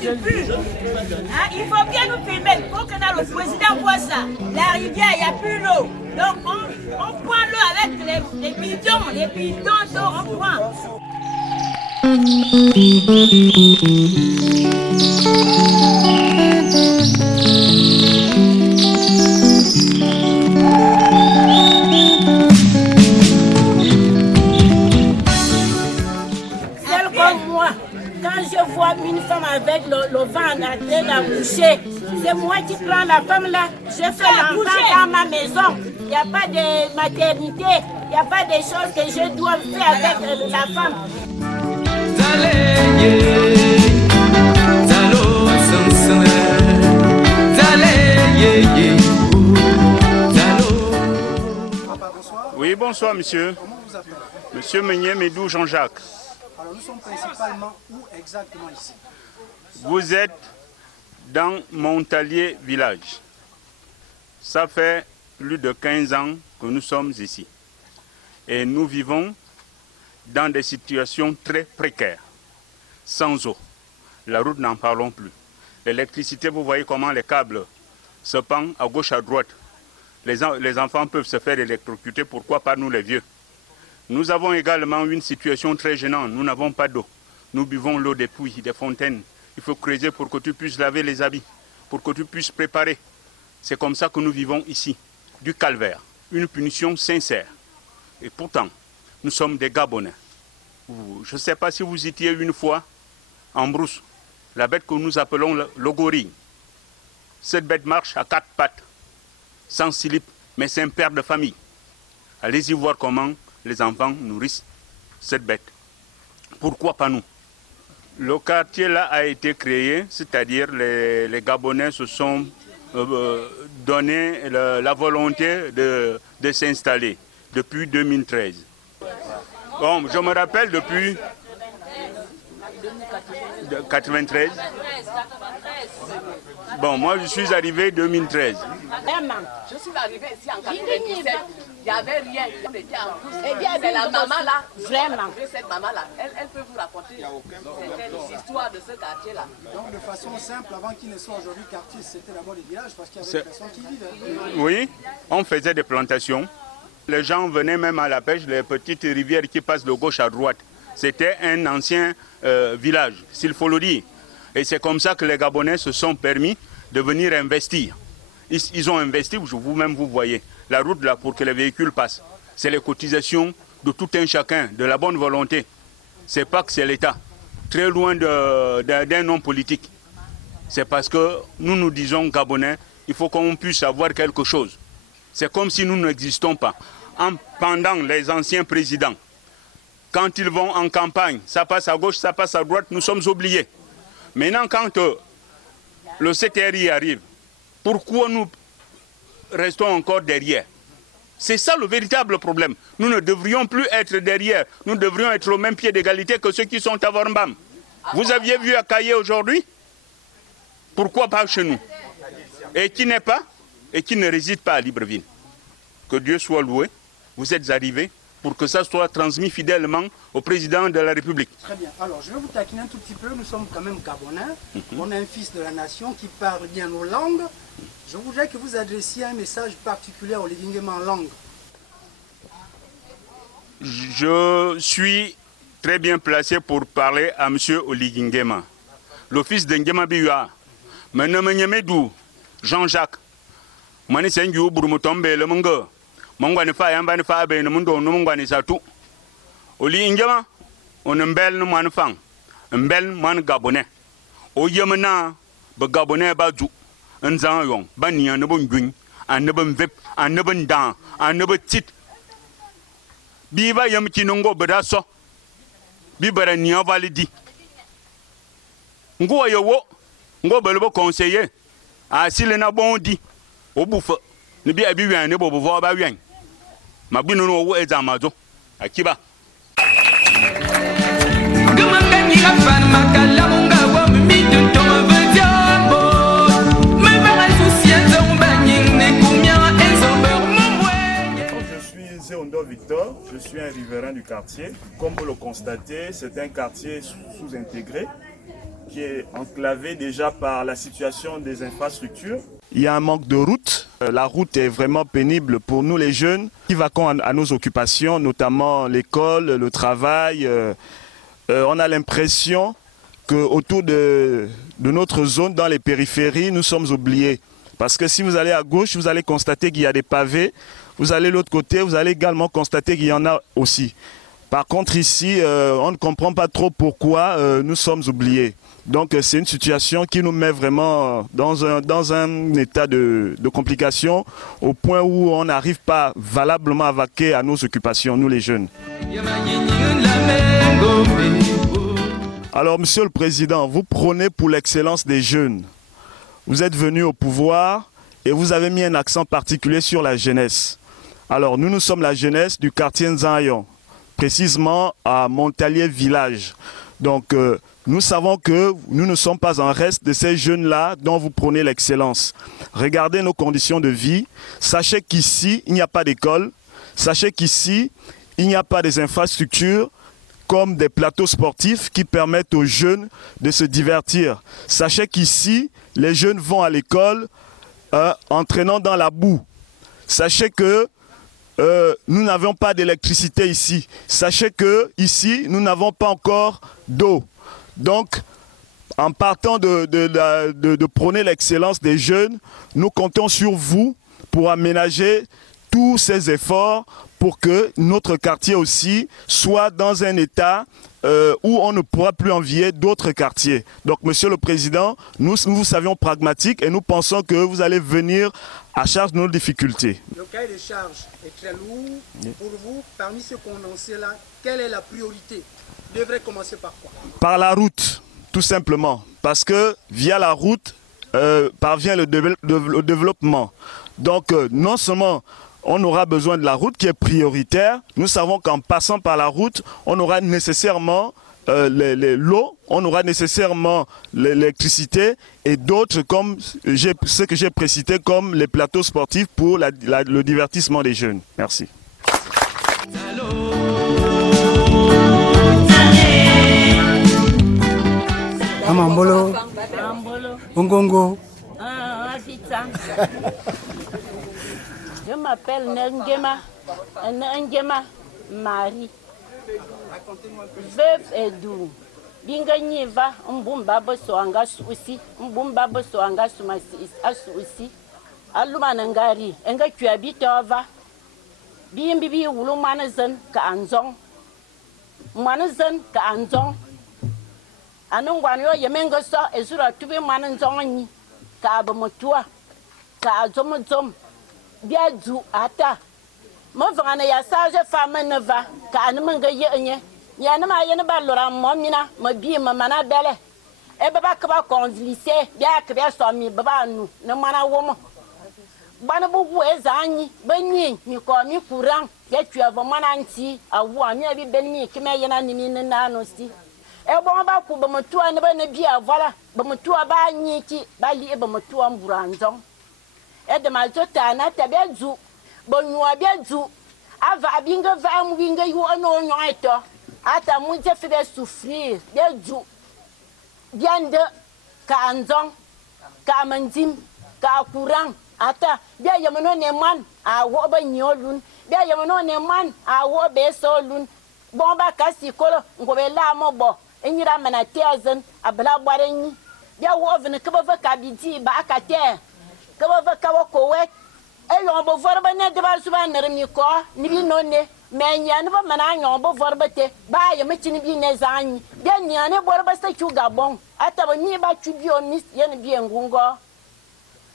n'ose plus. Hein? Il faut bien nous filmer. Il faut que le président voit ça. La rivière, il n'y a plus l'eau. Donc on prend l'eau avec les bidons d'eau, on prend. Quand je vois une femme avec le vent en train d'accoucher, c'est moi qui prends la femme là, je fais l'enfant dans ma maison. Il n'y a pas de maternité, il n'y a pas de choses que je dois faire avec la femme. Oui, bonsoir monsieur. Comment vous appelez? Monsieur Meunier Médou Jean-Jacques. Alors nous sommes principalement où exactement ici? Vous êtes dans Montalier village. Ça fait plus de 15 ans que nous sommes ici. Et nous vivons dans des situations très précaires. Sans eau. La route, n'en parlons plus. L'électricité, vous voyez comment les câbles se pendent à gauche, à droite. Les enfants peuvent se faire électrocuter, pourquoi pas nous les vieux? Nous avons également une situation très gênante. Nous n'avons pas d'eau. Nous buvons l'eau des puits, des fontaines. Il faut creuser pour que tu puisses laver les habits, pour que tu puisses préparer. C'est comme ça que nous vivons ici, du calvaire. Une punition sincère. Et pourtant, nous sommes des Gabonais. Je ne sais pas si vous étiez une fois en brousse. La bête que nous appelons le gorille. Cette bête marche à 4 pattes, sans slip, mais c'est un père de famille. Allez-y voir comment les enfants nourrissent cette bête. Pourquoi pas nous? Le quartier là a été créé, c'est-à-dire les Gabonais se sont donné la volonté de s'installer depuis 2013. Bon, je me rappelle depuis 93. Bon, moi je suis arrivé en 2013. Je suis arrivé ici en 97. Il n'y avait rien. On était en brousse. C'est la maman là. Vraiment. Cette maman là, elle peut vous raconter certaines histoires de ce quartier là. Donc de façon simple, avant qu'il ne soit aujourd'hui quartier, c'était d'abord des villages parce qu'il y avait des personnes qui vivaient. Oui, on faisait des plantations. Les gens venaient même à la pêche, les petites rivières qui passent de gauche à droite. C'était un ancien village, s'il faut le dire. Et c'est comme ça que les Gabonais se sont permis de venir investir. Ils ont investi, vous-même vous voyez, la route là pour que les véhicules passent. C'est les cotisations de tout un chacun, de la bonne volonté. C'est pas que c'est l'État, très loin d'un homme politique. C'est parce que nous nous disons Gabonais, il faut qu'on puisse avoir quelque chose. C'est comme si nous n'existons pas. Pendant les anciens présidents, quand ils vont en campagne, ça passe à gauche, ça passe à droite, nous sommes oubliés. Maintenant, quand le CTRI arrive, pourquoi nous restons encore derrière? C'est ça le véritable problème. Nous ne devrions plus être derrière. Nous devrions être au même pied d'égalité que ceux qui sont à Vormbam. Vous aviez vu à Kaye aujourd'hui? Pourquoi pas chez nous? Et qui n'est pas? Et qui ne réside pas à Libreville. Que Dieu soit loué. Vous êtes arrivés pour que ça soit transmis fidèlement au président de la République. Très bien. Alors, je vais vous taquiner un tout petit peu. Nous sommes quand même Gabonais. On est un fils de la nation qui parle bien nos langues. Je voudrais que vous adressiez un message particulier au Lidingema en langue. Je suis très bien placé pour parler à M. Oligingema. Le fils de Ngema Biwa. Menemenyemedou, Jean-Jacques. Mani senju burumutombe le mungo. Mongwani fa yamba ni fa be no mundo no mongwani satu. Oligingema on mbel no man fang. Mbel man Gabonais. O yemena be Gabonais ba ju. Nzan yong ba niya ne bon gwin, an ne bon vep, an ne bon dan, an ne bon tit. Bi ba yem ki nongo beda so. Bi bara niya validi. Ngo yo ngo belo conseiller. A sile na bon di. O bufa. Ne bi abi wan ne bo bo ba wan. Ma bi no wo ezamazo. Akiba. Victor, je suis un riverain du quartier. Comme vous le constatez, c'est un quartier sous-intégré qui est enclavé déjà par la situation des infrastructures. Il y a un manque de route. La route est vraiment pénible pour nous les jeunes qui vaquons à nos occupations, notamment l'école, le travail. On a l'impression qu'autour de notre zone, dans les périphéries, nous sommes oubliés. Parce que si vous allez à gauche, vous allez constater qu'il y a des pavés. Vous allez de l'autre côté, vous allez également constater qu'il y en a aussi. Par contre ici, on ne comprend pas trop pourquoi nous sommes oubliés. Donc c'est une situation qui nous met vraiment dans un état de complication au point où on n'arrive pas valablement à vaquer à nos occupations, nous les jeunes. Alors Monsieur le Président, vous prônez pour l'excellence des jeunes. Vous êtes venu au pouvoir et vous avez mis un accent particulier sur la jeunesse. Alors nous sommes la jeunesse du quartier Nzayon, précisément à Montalier Village. Donc nous savons que nous ne sommes pas en reste de ces jeunes-là dont vous prônez l'excellence. Regardez nos conditions de vie. Sachez qu'ici, il n'y a pas d'école. Sachez qu'ici, il n'y a pas des infrastructures comme des plateaux sportifs qui permettent aux jeunes de se divertir. Sachez qu'ici, les jeunes vont à l'école entraînant dans la boue. Sachez que nous n'avons pas d'électricité ici. Sachez que ici, nous n'avons pas encore d'eau. Donc, en partant de prôner l'excellence des jeunes, nous comptons sur vous pour aménager tous ces efforts pour que notre quartier aussi soit dans un état où on ne pourra plus envier d'autres quartiers. Donc, Monsieur le Président, nous vous savions pragmatiques et nous pensons que vous allez venir à charge de nos difficultés. Le cahier des charges est très lourd. Pour vous, parmi ce condensé-là, quelle est la priorité? Vous devrez commencer par quoi? Par la route, tout simplement. Parce que via la route parvient le développement. Donc, non seulement on aura besoin de la route qui est prioritaire. Nous savons qu'en passant par la route, on aura nécessairement l'eau, on aura nécessairement l'électricité et d'autres comme ce que j'ai précisé comme les plateaux sportifs pour le divertissement des jeunes. Merci. Amambolo, Ongongo. Je m'appelle Ngema Marie. Veuve et doux. Binga nyiva mbumba boso anga susi, mbumba boso anga sumasi asusi. Alumana ngari, enga kuabitova. Bimbi bi wulu manazan ka anzong. Manazan ka anzong. Anungwan yo yemengo so ezura tubi mananzong ni ka abamotua ka azomozom. Bien du ata. Mo vangana ya sage femme ne va ka anmanga yenye. Ya na ma yene ba lora momina ma bi ma mana bele. E baba ka ba conviliser bia ka bia so mi baba nu na mana womo. Bana bu weza anyi banyi mi ko mi kuran ya twa vo mana nti awu ami abi ben mi kime yena ni mi na no si. E bo ba ku ba mutua ne ba na bia voila ba mutua ba anyi ti ba li e ba mutua mburanzong. Et de ma totana tabezu bonwa bezu ava abinga va mwinga yu ono nyoito ata munje febe souffrir bezu biande ka anzong ka manzim ka kurang ata bia yamono ne man a wo ba nyolun bia yamono ne man a wo be solun bomba kasi kolo ngobe la mobo enyira mana teazen abla gbarenyi bia wo vene kaba ka bidi ba akate kaba kawa kowe e yombo vorba ne de ba suba nermi ko ni bi nonne menya ne ba mana yombo vorba te ba ya mechini bi ne zanyi bi nya ne borba sta chuga bon ataba ni ba chubi oni ye ne bi engungo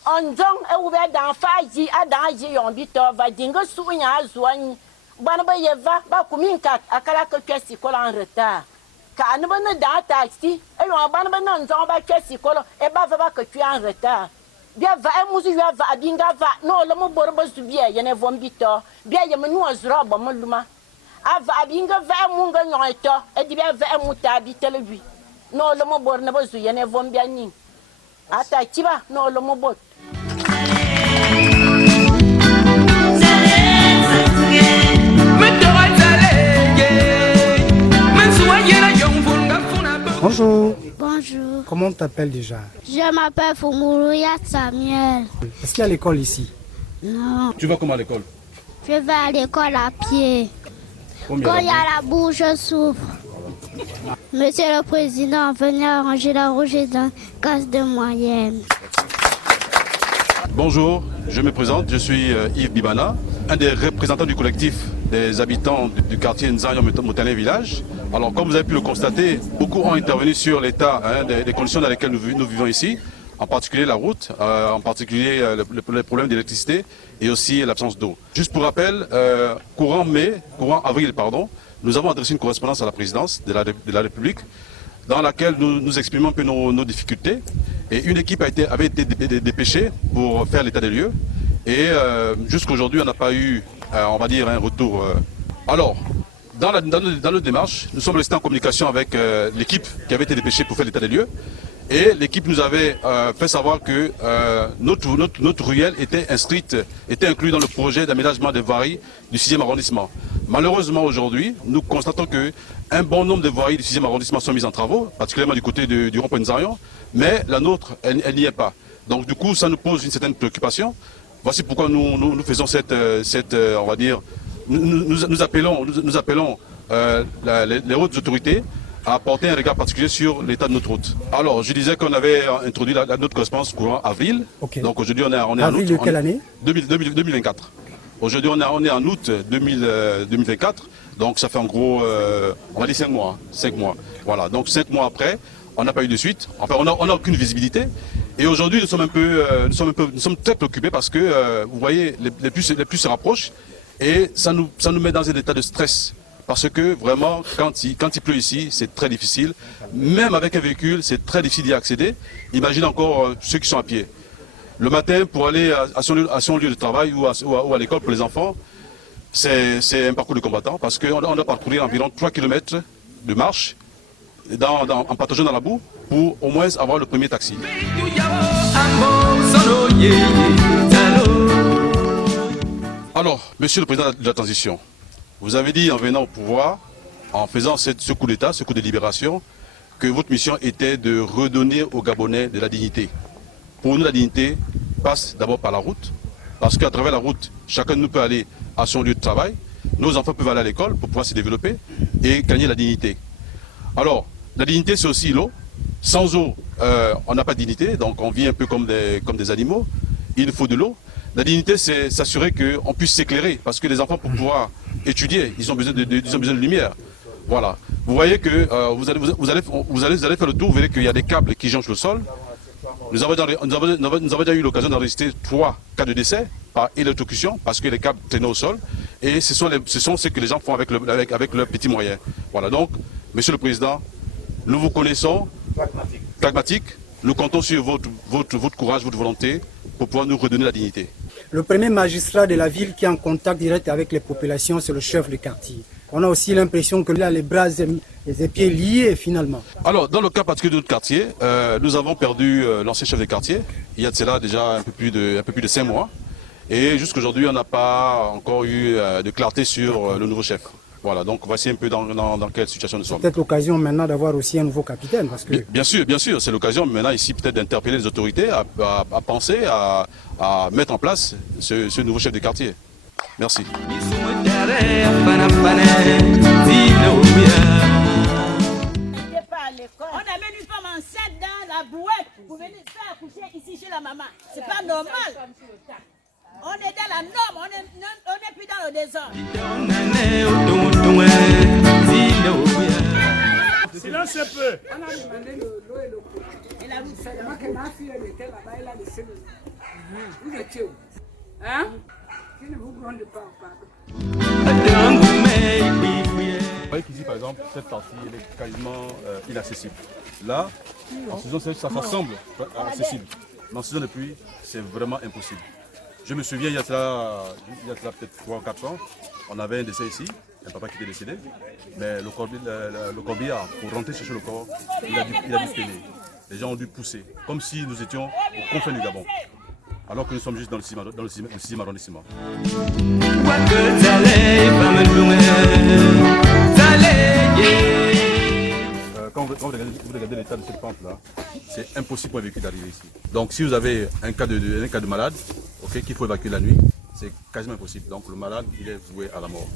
onjong e wo be dan faji adan ji yombi to va dinga sunya azuani bana ba yeva ba kuminka akala ka twesi ko lan retard ka ne ba ne da taxi e yomba bana ba non jong ba twesi ko e ba va ba ka twi en retard. Bien va musu ya va binga va no lo mo borbo subia yene vombito bia ye menu azura ba moluma ava binga va munga nyoito e di bia va muta bi telebi no lo mo bor na bozu yene vombia ni ata kiba no lo mo bot. Bonjour. Bonjour. Bonjour. Comment on t'appelle déjà? Je m'appelle Fumuruya Samuel. Est-ce qu'il y a l'école ici? Non. Tu vas comment à l'école? Je vais à l'école à pied. Quand il y a la boue, je souffre. Monsieur le Président, venez arranger la rouge dans classe de moyenne. Bonjour, je me présente, je suis Yves Bibana, un des représentants du collectif des habitants du quartier Nzayo-Moutane Village. Alors comme vous avez pu le constater, beaucoup ont intervenu sur l'état des conditions dans lesquelles nous vivons ici, en particulier la route, en particulier les problèmes d'électricité et aussi l'absence d'eau. Juste pour rappel, courant avril, nous avons adressé une correspondance à la présidence de la République dans laquelle nous exprimons un peu nos difficultés. Et une équipe avait été dépêchée pour faire l'état des lieux. Et jusqu'à aujourd'hui, on n'a pas eu, on va dire, un retour. Alors, dans notre démarche, nous sommes restés en communication avec l'équipe qui avait été dépêchée pour faire l'état des lieux. Et l'équipe nous avait fait savoir que notre ruelle était inclue dans le projet d'aménagement des voiries du 6e arrondissement. Malheureusement, aujourd'hui, nous constatons qu'un bon nombre de voiries du 6e arrondissement sont mises en travaux, particulièrement du côté du rond-point Nzayon, mais la nôtre, elle n'y est pas. Donc du coup, ça nous pose une certaine préoccupation. Voici pourquoi nous faisons on va dire, nous appelons les hautes autorités à apporter un regard particulier sur l'état de notre route. Alors, je disais qu'on avait introduit notre correspondance courant avril. Okay. Donc aujourd'hui, on est en août. Avril de quelle année? 2024. Aujourd'hui, on est en août 2024. Donc ça fait en gros, on va dire 5 mois. 5 mois. Voilà. Donc 5 mois après, on n'a pas eu de suite. Enfin, on n'a aucune visibilité. Et aujourd'hui, nous sommes très préoccupés parce que, vous voyez, les pluies se rapprochent et ça nous met dans un état de stress. Parce que vraiment, quand il pleut ici, c'est très difficile. Même avec un véhicule, c'est très difficile d'y accéder. Imagine encore ceux qui sont à pied. Le matin, pour aller à son lieu de travail ou à l'école pour les enfants, c'est un parcours de combattant parce qu'on doit parcourir environ 3 km de marche en partageant dans la boue pour au moins avoir le premier taxi. Alors, Monsieur le Président de la Transition, vous avez dit en venant au pouvoir, en faisant ce coup d'État, ce coup de libération, que votre mission était de redonner aux Gabonais de la dignité. Pour nous, la dignité passe d'abord par la route, parce qu'à travers la route, chacun de nous peut aller à son lieu de travail, nos enfants peuvent aller à l'école pour pouvoir se développer et gagner la dignité. Alors, la dignité, c'est aussi l'eau. Sans eau, on n'a pas de dignité, donc on vit un peu comme des animaux. Il nous faut de l'eau. La dignité, c'est s'assurer qu'on puisse s'éclairer, parce que les enfants, pour pouvoir étudier, ils ont besoin de lumière. Voilà. Vous voyez que vous allez faire le tour, vous verrez qu'il y a des câbles qui jonchent le sol. Nous avons déjà eu l'occasion d'enregistrer 3 cas de décès par électrocution, parce que les câbles traînaient au sol. Et ce sont ce que les gens font avec leurs petits moyens. Voilà. Donc, Monsieur le Président, nous vous connaissons pragmatique. Nous comptons sur votre courage, votre volonté pour pouvoir nous redonner la dignité. Le premier magistrat de la ville qui est en contact direct avec les populations, c'est le chef de quartier. On a aussi l'impression que là, les bras et les pieds liés finalement. Alors, dans le cas particulier de notre quartier, nous avons perdu l'ancien chef de quartier. Il y a de cela déjà un peu plus de 5 mois. Et jusqu'à aujourd'hui, on n'a pas encore eu de clarté sur le nouveau chef. Voilà, donc voici un peu dans quelle situation nous sommes. Peut-être l'occasion maintenant d'avoir aussi un nouveau capitaine. Parce que... Bien sûr, c'est l'occasion maintenant ici peut-être d'interpeller les autorités à penser, à mettre en place ce nouveau chef de quartier. Merci. On n'a même une femme enceinte dans la bouette pour venir faire accoucher ici chez la maman. C'est pas normal. On est dans la norme, on n'est plus dans le désordre. Silence un peu. On a demandé l'eau et le courant. Et là, vous savez que ma fille était là-bas, elle a laissé le... Vous étiez où? Hein? Qui ne vous gronde pas, pardon. Vous voyez qu'ici, par exemple, cette partie elle est quasiment inaccessible. Là, en saison sèche, ça semble accessible. Mais en saison de pluie, c'est vraiment impossible. Je me souviens, il y a cela peut-être 3 ou 4 ans, on avait un décès ici, un papa qui était décédé, mais le corbillard, pour rentrer chercher le corps, il a dû peiner. Les gens ont dû pousser, comme si nous étions au confins du Gabon, alors que nous sommes juste dans le 6e arrondissement. Quand vous regardez l'état de cette pente-là, c'est impossible pour un véhicule d'arriver ici. Donc si vous avez un cas de malade, okay, qu'il faut évacuer la nuit, c'est quasiment impossible. Donc le malade, il est voué à la mort.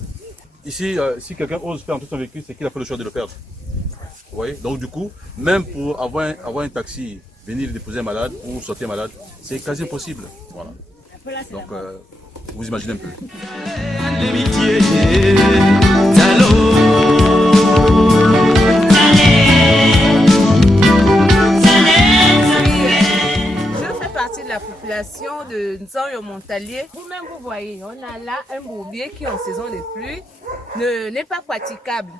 Ici, si quelqu'un ose faire entrer son véhicule, c'est qu'il a fait le choix de le perdre. Vous voyez? Donc du coup, même pour avoir un taxi, venir déposer un malade ou sortir un malade, c'est quasi impossible. Voilà. Donc vous imaginez un peu. De la population de Nzanyo-Montalier. Vous-même, vous voyez, on a là un bourbier qui, en saison de pluie, n'est pas praticable.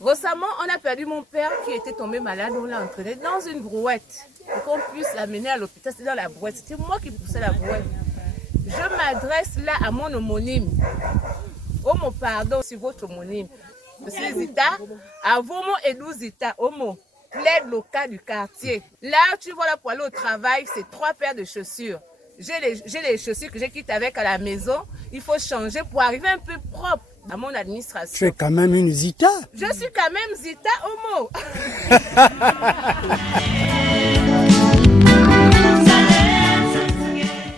Récemment, on a perdu mon père qui était tombé malade. On l'a entraîné dans une brouette pour qu'on puisse l'amener à l'hôpital. C'était dans la brouette. C'était moi qui poussais la brouette. Je m'adresse là à mon homonyme. Homo, pardon, c'est votre homonyme. Monsieur Zita, à Vomo Edou Zita, Homo. L'aide locale du quartier. Là, tu vois, là, pour aller au travail, c'est 3 paires de chaussures. J'ai les chaussures que j'ai quittées avec à la maison. Il faut changer pour arriver un peu propre à mon administration. Tu es quand même une Zita. Je suis quand même Zita Homo.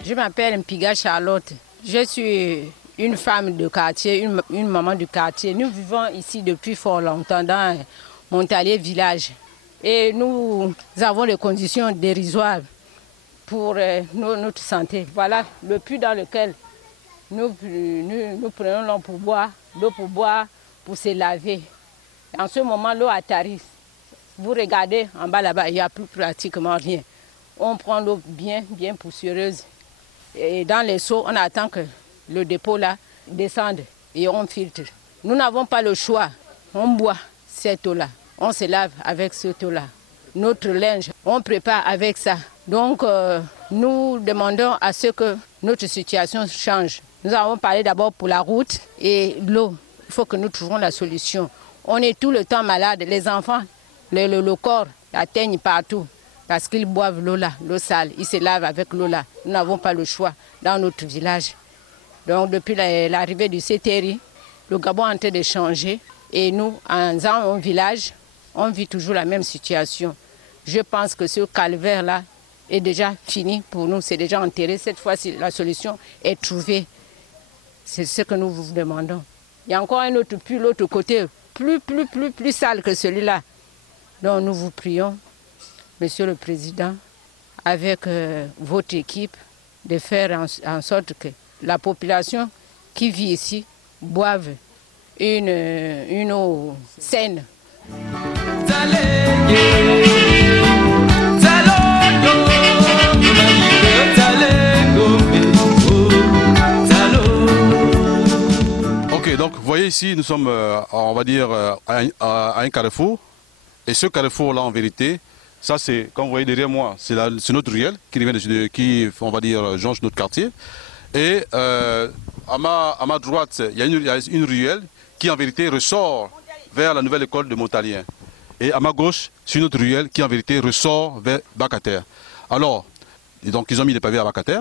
Je m'appelle Mpiga Charlotte. Je suis une femme de quartier, une maman du quartier. Nous vivons ici depuis fort longtemps dans Montalier village. Et nous avons des conditions dérisoires pour notre santé. Voilà le puits dans lequel nous prenons l'eau pour boire, pour se laver. En ce moment, l'eau atterrit. Vous regardez en bas là-bas, il n'y a plus pratiquement rien. On prend l'eau bien poussiéreuse. Et dans les seaux, on attend que le dépôt là descende et on filtre. Nous n'avons pas le choix. On boit cette eau-là. On se lave avec cette eau-là. Notre linge, on prépare avec ça. Donc, nous demandons à ce que notre situation change. Nous avons parlé d'abord pour la route et l'eau. Il faut que nous trouvions la solution. On est tout le temps malade. Les enfants, le corps atteignent partout parce qu'ils boivent l'eau là, l'eau sale. Ils se lavent avec l'eau là. Nous n'avons pas le choix dans notre village. Donc, depuis l'arrivée du CTRI, le Gabon est en train de changer. Et nous, en Zan, village, on vit toujours la même situation. Je pense que ce calvaire-là est déjà fini pour nous, c'est déjà enterré. Cette fois-ci, la solution est trouvée. C'est ce que nous vous demandons. Il y a encore un autre puits, l'autre côté, plus sale que celui-là. Donc nous vous prions, Monsieur le Président, avec votre équipe, de faire en sorte que la population qui vit ici boive une eau saine. Ok, donc vous voyez ici, nous sommes, on va dire, à un carrefour. Et ce carrefour-là, en vérité, ça c'est, comme vous voyez derrière moi, c'est notre ruelle qui, on va dire, jonche notre quartier. Et à ma droite, il y a une ruelle qui, en vérité, ressort vers la nouvelle école de Montalier. Et à ma gauche, c'est une autre ruelle qui en vérité ressort vers Bacater. Alors, donc ils ont mis des pavés à Bacater.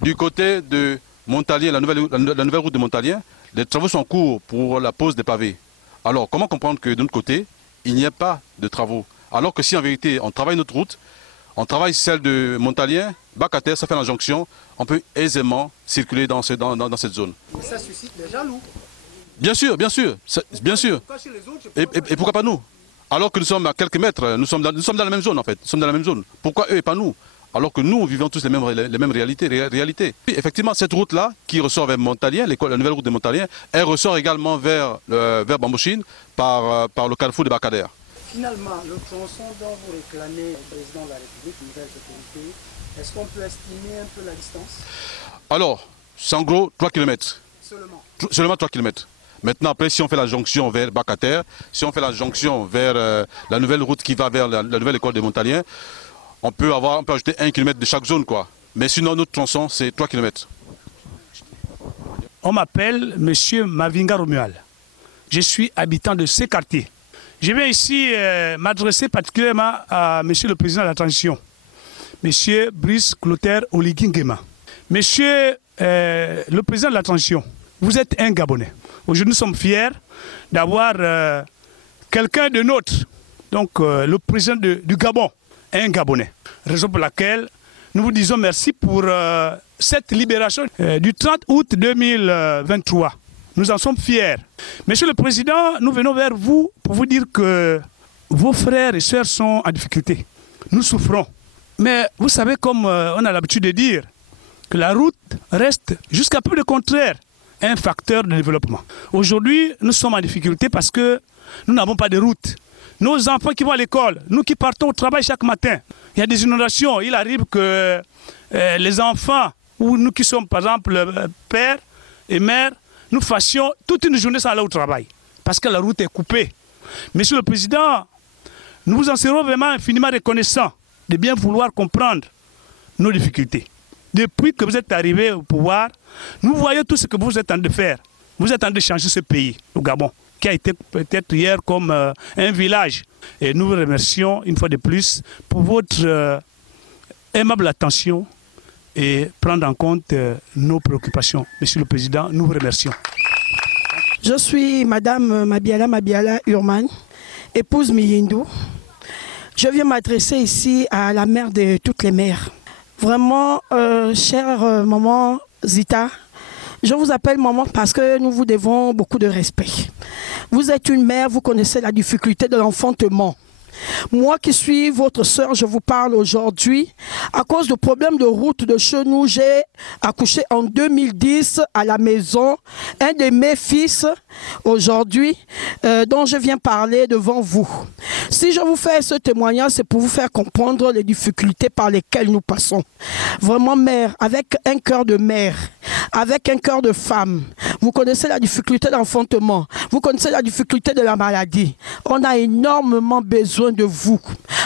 Du côté de Montalier, la nouvelle route de Montalier, les travaux sont en cours pour la pose des pavés. Alors, comment comprendre que de notre côté, il n'y a pas de travaux? Alors que si en vérité on travaille notre route, on travaille celle de Montalier, Bacater, ça fait la jonction, on peut aisément circuler dans cette zone. Ça suscite des jaloux. Bien sûr, bien sûr. Et pourquoi pas nous? Alors que nous sommes à quelques mètres, nous sommes dans la même zone en fait. Nous sommes dans la même zone. Pourquoi eux et pas nous? Alors que nous vivons tous les mêmes réalités. Effectivement, cette route-là, qui ressort vers Montalier, la nouvelle route de Montalier, elle ressort également vers Bambouchine par le carrefour de Bacader. Finalement, le tronçon dont vous réclamez au président de la République, une nouvelle sécurité, est-ce qu'on peut estimer un peu la distance? Alors, c'est en gros 3 km. Seulement 3 km. Maintenant, après, si on fait la jonction vers Bacater, si on fait la jonction vers la nouvelle route qui va vers la nouvelle école des Montaliens, on peut ajouter 1 km de chaque zone, quoi. Mais sinon, notre tronçon, c'est 3 km. On m'appelle M. Mavinga Romuald. Je suis habitant de ce quartier. Je viens ici m'adresser particulièrement à M. le Président de la Transition, M. Brice Clotaire Oligui-Nguema. Monsieur le Président de la Transition, vous êtes un Gabonais. Aujourd'hui, nous sommes fiers d'avoir quelqu'un de nôtre, Donc le président du Gabon est un Gabonais. Raison pour laquelle nous vous disons merci pour cette libération du 30 août 2023. Nous en sommes fiers. Monsieur le Président, nous venons vers vous pour vous dire que vos frères et sœurs sont en difficulté. Nous souffrons. Mais vous savez, comme on a l'habitude de dire, que la route reste, jusqu'à peu de contraire, un facteur de développement. Aujourd'hui, nous sommes en difficulté parce que nous n'avons pas de route. Nos enfants qui vont à l'école, nous qui partons au travail chaque matin, il y a des inondations. Il arrive que les enfants, ou nous qui sommes par exemple pères et mères, nous fassions toute une journée sans aller au travail parce que la route est coupée. Monsieur le Président, nous vous en serons vraiment infiniment reconnaissants de bien vouloir comprendre nos difficultés. Depuis que vous êtes arrivé au pouvoir, nous voyons tout ce que vous êtes en train de faire. Vous êtes en train de changer ce pays, le Gabon, qui a été peut-être hier comme un village. Et nous vous remercions une fois de plus pour votre aimable attention et prendre en compte nos préoccupations. Monsieur le Président, nous vous remercions. Je suis Madame Mabiala Urman, épouse Miyindou. Je viens m'adresser ici à la mère de toutes les mères. Vraiment, chère maman Zita, je vous appelle maman parce que nous vous devons beaucoup de respect. Vous êtes une mère, vous connaissez la difficulté de l'enfantement. Moi qui suis votre sœur, je vous parle aujourd'hui. À cause de problèmes de route de chez nous, j'ai accouché en 2010 à la maison. Un de mes fils, aujourd'hui, dont je viens parler devant vous. Si je vous fais ce témoignage, c'est pour vous faire comprendre les difficultés par lesquelles nous passons. Vraiment, mère, avec un cœur de mère, avec un cœur de femme. Vous connaissez la difficulté d'enfantement. Vous connaissez la difficulté de la maladie. On a énormément besoin de vous.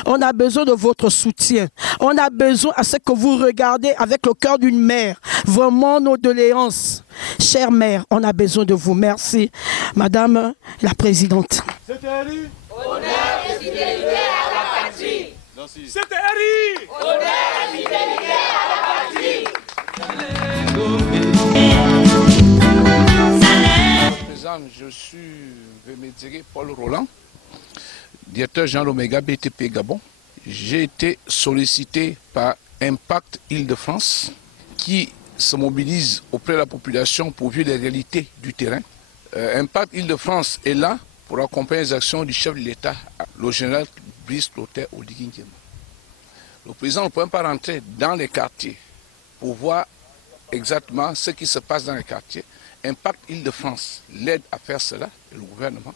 On a besoin de votre soutien. On a besoin à ce que vous regardez avec le cœur d'une mère. Vraiment nos doléances. Chère mère, on a besoin de vous. Merci, Madame la Présidente. C'était Harry. Honneur et fidélité à la patrie. C'était Harry. Honneur et fidélité à la patrie. Je suis Vémédéré Paul Roland, directeur général Omega BTP Gabon. J'ai été sollicité par Impact Île-de-France qui se mobilise auprès de la population pour vivre les réalités du terrain. Impact Île-de-France est là pour accompagner les actions du chef de l'État, le général Brice Clotaire Oligui Nguema. Le président ne peut pas rentrer dans les quartiers pour voir exactement ce qui se passe dans les quartiers. Impact Île-de-France l'aide à faire cela, et le gouvernement.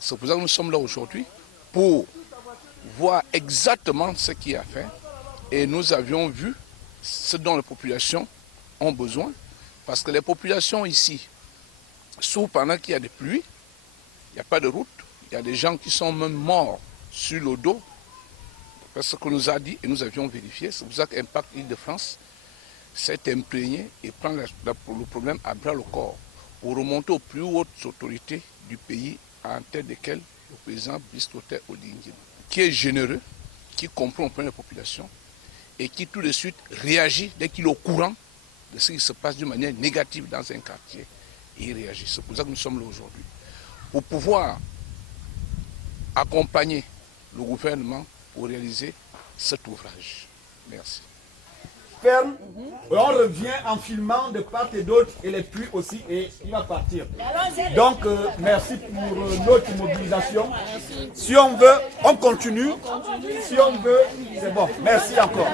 C'est pour ça que nous sommes là aujourd'hui, pour voir exactement ce qui est à faire. Et nous avions vu ce dont les populations ont besoin, parce que les populations ici souffrent pendant qu'il y a des pluies, il n'y a pas de route, il y a des gens qui sont même morts sur le dos, parce que ce qu'on nous a dit et nous avions vérifié. C'est pour ça qu'Impact Île-de-France s'est imprégné et prend le problème à bras le corps pour remonter aux plus hautes autorités du pays, en tête desquelles le président Brice Clotaire Oligui Nguema, qui est généreux, qui comprend la population et qui tout de suite réagit dès qu'il est au courant de ce qui se passe d'une manière négative dans un quartier. Et il réagit. C'est pour ça que nous sommes là aujourd'hui. Pour pouvoir accompagner le gouvernement pour réaliser cet ouvrage. Merci. Ferme, on revient en filmant de part et d'autre et les pluies aussi et il va partir. Donc merci pour notre mobilisation. Si on veut, on continue. Si on veut, c'est bon. Merci encore.